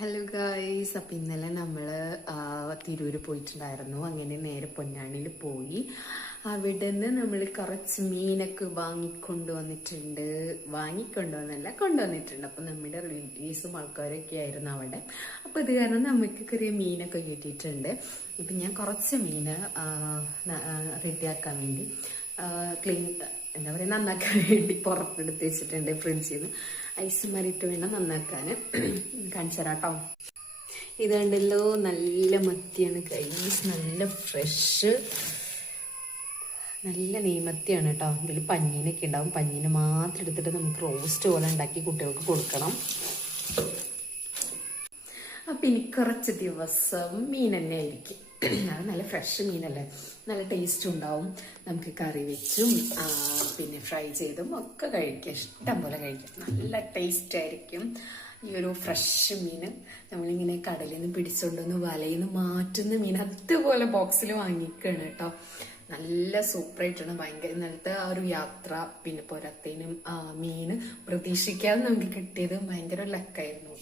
Hello guys, അപ്പം ഇന്നലെ നമ്മൾ തിരൂര് പോയിട്ടുണ്ടായിരുന്നു. അങ്ങനെ നേരെ പൊന്നാണിയിൽ പോയി. അവിടെ നിന്ന് നമ്മൾ കുറച്ച് മീനൊക്കെ കൊണ്ടുവന്നിട്ടുണ്ട്. അപ്പം നമ്മുടെ റിലേറ്റീവ്സും ആൾക്കാരൊക്കെ ആയിരുന്നു അവിടെ. അപ്പോൾ ഇത് കാരണം നമുക്ക് ചെറിയ മീനൊക്കെ കിട്ടിയിട്ടുണ്ട്. ഇപ്പം ഞാൻ കുറച്ച് മീൻ റെഡിയാക്കാൻ വേണ്ടി നന്നാക്കാൻ വേണ്ടി പുറത്തെടുത്ത് വെച്ചിട്ടുണ്ട്. ഫ്രിഡ്ജിൽ നിന്ന് ഐസ് മാറിയിട്ട് വേണം നന്നാക്കാൻ. കാണിച്ചു തരാട്ടോ. ഇത് കണ്ടല്ലോ, നല്ല മത്തിയാണ് ഗൈസ്, നല്ല ഫ്രഷ്, നല്ല നെയ്മത്തിയാണ് കേട്ടോ. ഇതിൽ പഞ്ഞീനൊക്കെ ഉണ്ടാവും. പഞ്ഞീന് മാത്രം എടുത്തിട്ട് നമുക്ക് റോസ്റ്റ് പോലെ ഉണ്ടാക്കി കുട്ടികൾക്ക് കൊടുക്കണം. അപ്പം ഇനി കുറച്ച് ദിവസം മീൻ തന്നെ ആയിരിക്കും. അത് നല്ല ഫ്രഷ് മീനല്ലേ, നല്ല ടേസ്റ്റും ഉണ്ടാവും. നമുക്ക് കറി വെച്ചും പിന്നെ ഫ്രൈ ചെയ്തും ഒക്കെ കഴിക്കാം, ഇഷ്ടം പോലെ കഴിക്കാം. നല്ല ടേസ്റ്റ് ആയിരിക്കും ഈ ഒരു ഫ്രഷ് മീൻ. നമ്മളിങ്ങനെ കടലിൽ നിന്ന് പിടിച്ചുകൊണ്ടുവന്ന് വലയിൽ നിന്ന് മാറ്റുന്ന മീൻ അതുപോലെ ബോക്സിൽ വാങ്ങിക്കുകയാണ് കേട്ടോ. നല്ല സൂപ്പറായിട്ടാണ്. ഭയങ്കര ഇന്നലത്തെ ആ ഒരു യാത്ര, പിന്നെ പോരാത്തതിനും മീൻ പ്രതീക്ഷിക്കാതെ നമുക്ക് കിട്ടിയത് ഭയങ്കര ലക്കായിരുന്നു.